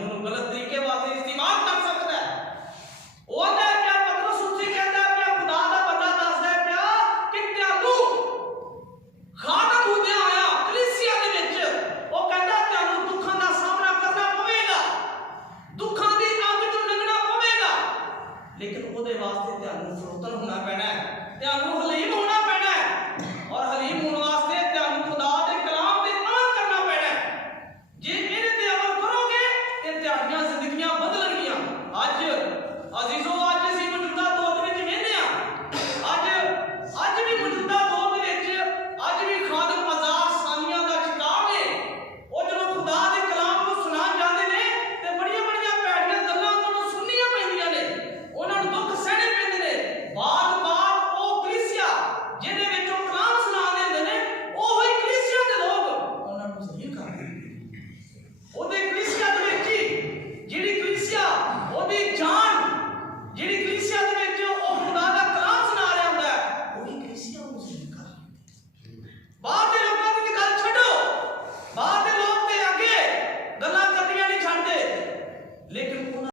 ਉਹਨੂੰ ਗਲਤ ਤਰੀਕੇ ਵਾਸਤੇ ਇਸਤੇਮਾਲ ਕਰ ਸਕਦਾ ਹੈ। ਉਹ ਆਂਦਾ ਪਿਆ ਪਤਰਸ ਉੱਥੇ ਕਹਿੰਦਾ ਪਿਆ ਖੁਦਾ ਦਾ ਬੰਦਾ ਦੱਸਦਾ ਪਿਆ ਕਿ ਤੁਹਾਨੂੰ ਖਾਦਮ ਹੁੰਦਿਆਂ ਹੋਇਆ ਕਲੀਸਿਆ ਦੇ ਵਿੱਚ ਉਹ ਕਹਿੰਦਾ ਤੁਹਾਨੂੰ ਦੁੱਖਾਂ ਦਾ ਸਾਹਮਣਾ ਕਰਨਾ ਪਵੇਗਾ, ਦੁੱਖਾਂ ਦੀ ਅੱਗ ਚੋਂ ਲੰਘਣਾ ਪਵੇਗਾ, ਲੇਕਿਨ ਉਹਦੇ ਵਾਸਤੇ ਤੁਹਾਨੂੰ ਫਰੋਤਨ ਹੋਣਾ ਪੈਣਾ ਹੈ, ਤੁਹਾਨੂੰ ਹਲੀਮ ਹੋਣਾ ਪੈਣਾ ਹੈ, ਔਰ ਹਲੀਮ ਹੋਣ ਵਾਸਤੇ ਤੁਹਾਨੂੰ ਖੁਦਾ ਦੇ ਕਲਾਮ ਤੇ ਅਮਲ ਕਰਨਾ ਪੈਣਾ ਹੈ। ਜੇ ਇਹਦੇ ਤੇ ਅਮਲ ਕਰੋਗੇ ਤੇ ਤੁਹਾਡੀਆਂ ਜ਼ਿੰਦਗੀਆਂ ਬਦਲਣਗੀਆਂ। ਅੱਜ ਅਜ਼ੀਜ਼ੋ, ਅੱਜ ਅਸੀਂ